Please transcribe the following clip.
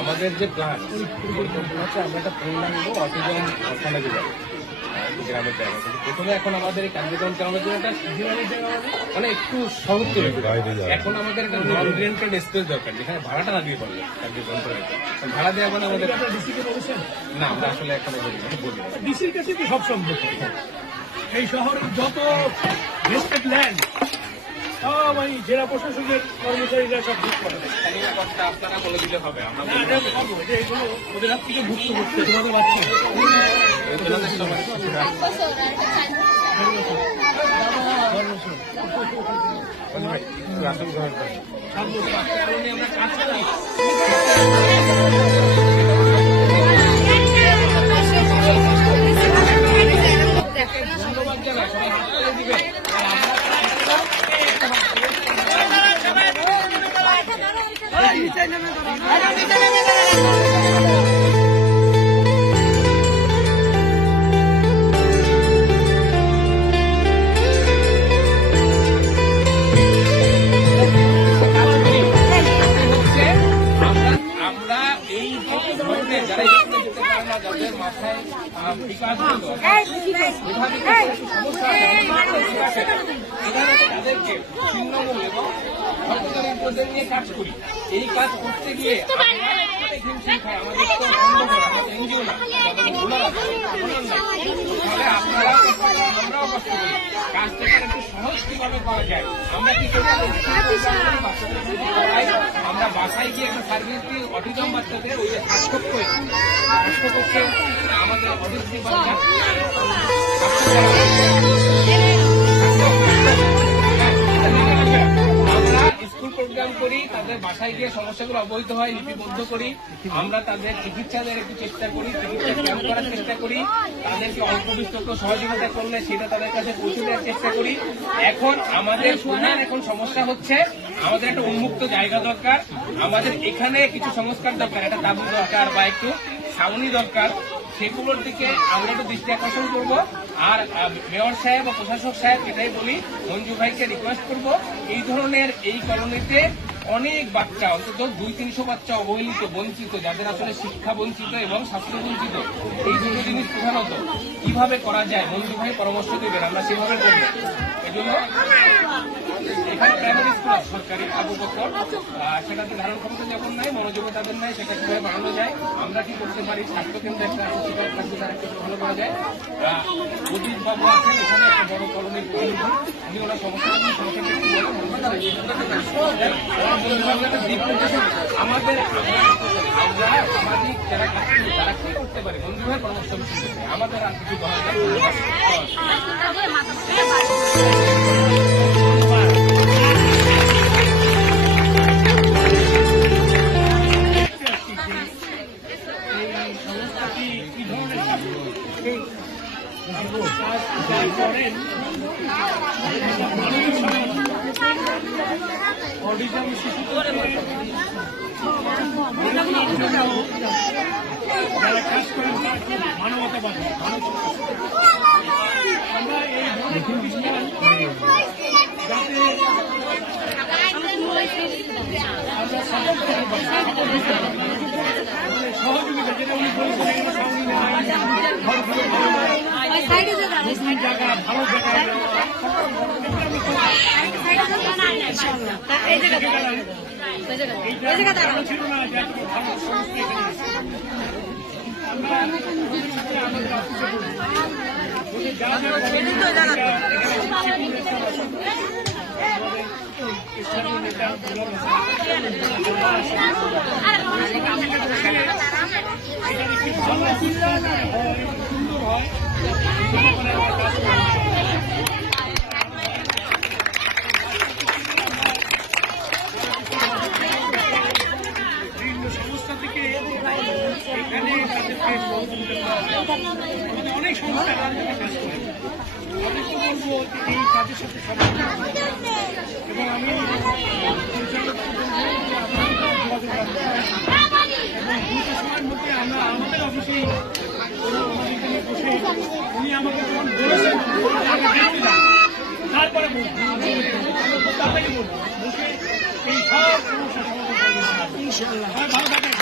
আমাদের যে প্ল্যান পরিকল্পনা হচ্ছে আমরা একটা পূর্ণাঙ্গ অটিজম অর্থনীতি যাবো গ্রামের জায়গা। কিন্তু প্রথমে এখন আমাদের এই কার্যক্রম চালানোর জন্য একটা মানে একটু শহর তৈরি করে এখন আমাদের একটা নন রেন্টেড স্পেস দরকার, যেখানে ভাড়াটা না দিয়ে পারবে কার্যক্রম করে। ভাড়া দেওয়া মানে আমাদের না, আমরা আসলে এখন বলি ডিসির কাছে তো সব সম্ভব। এই শহরের যত ভেস্টেড ল্যান্ড সব ওই জেলা প্রশাসনের কর্মচারীরা সব ভোগ করে। আপনারা বলে দিলে হবে, আমরা এগুলো ওদের হাত থেকে ভুক্ত করতে তোমাদের বাচ্চা আমরা কাজ করি। ধন্যবাদ জানাই, সবাই হাত তালি দিবেন। আমরা এই যারা যেতে পারে না, যাদের মাথায় বিকাশ তাদেরকে ছিন্নমূল এবং সরকারের নিয়ে কাজ করি। এই কাজ করতে গিয়ে হিমশিম খায় আমাদের তো এনজিও না, আপনারা আমরাও কষ্ট করি। কাজটা একটু সহজ কিভাবে পাওয়া যায়, আমরা কি করি আমরা বাসায় গিয়ে একটা সার্ভিস দিই অটিজম বাচ্চাদের। ওই যে স্বাস্থ্যপক্ষে আমাদের অটিস্টিক বাচ্চা স্কুল প্রোগ্রাম করি, তাদের বাসায় গিয়ে সমস্যাগুলো অবহিত হয়, লিপিবদ্ধ করি। আমরা তাদের চিকিৎসাদের একটু চেষ্টা করি, চিকিৎসা ক্যাম্প করার চেষ্টা করি। তাদেরকে অল্প বিস্তর সহযোগিতা করলে সেটা তাদের কাছে পৌঁছে দেওয়ার চেষ্টা করি। এখন আমাদের প্রধান সমস্যা হচ্ছে আমাদের একটা উন্মুক্ত জায়গা দরকার, আমাদের এখানে কিছু সংস্কার দরকার, একটা তাবু দরকার বা একটু ছাউনি দরকার। সেগুলোর দিকে আমরা একটু দৃষ্টি আকর্ষণ করবো। আর মেয়র সাহেব ও প্রশাসক সাহেব এটাই বলি, মঞ্জু ভাইকে রিকোয়েস্ট করবো, এই ধরনের এই কলোনিতে অনেক বাচ্চা, অন্তত 200-300 বাচ্চা অবহেলিত, বঞ্চিত, যাদের আসলে শিক্ষা বঞ্চিত এবং স্বাস্থ্য বঞ্চিত। এই দুটো জিনিস প্রধানত কিভাবে করা যায় মঞ্জু ভাই পরামর্শ দেবেন, আমরা সেভাবে করব। এই জন্য এখানে প্রাইমারি স্কুল আছে সরকারি আবু বকর, সেটাতে ধারণ ক্ষমতা যেমন নাই, মনোযোগও তাদের নাই, সেটা কিভাবে বাড়ানো যায়, আমরা কি করতে পারি। স্বাস্থ্যকেন্দ্রে একটা ভালো করা যায়। অজিত বাবু আছেন এখানে, একটা বড় কলোনির প্রতিনিধি, উনি ওনার সমস্যা আমাদের আমরা সামাজিক যারা কাজ করি তারা কি করতে পারি বন্ধু ভাই পরামর্শ আমাদের আর কিছু বলা যায়। অটিজম শিশু যারা কাজ করেন মানবতাবাদী আমরা এই প্রতিষ্ঠান যাতে সহযোগিতা, যেটা উনি বলেছেন জায়গা ভালো জায়গায় ছিল না, সংস্থা থেকে এখানে তাদেরকে অনেক সংস্থা কাজ করে। আমি তো বলবো এই কাজের সাথে এবং আমি সময়ের মধ্যে আমরা আমাদের অফিসে বসে উনি আমাকে যখন বলেছেন তারপরে বলবো বসে এই সব সমস্যা সমাধান ভালো থাকেন।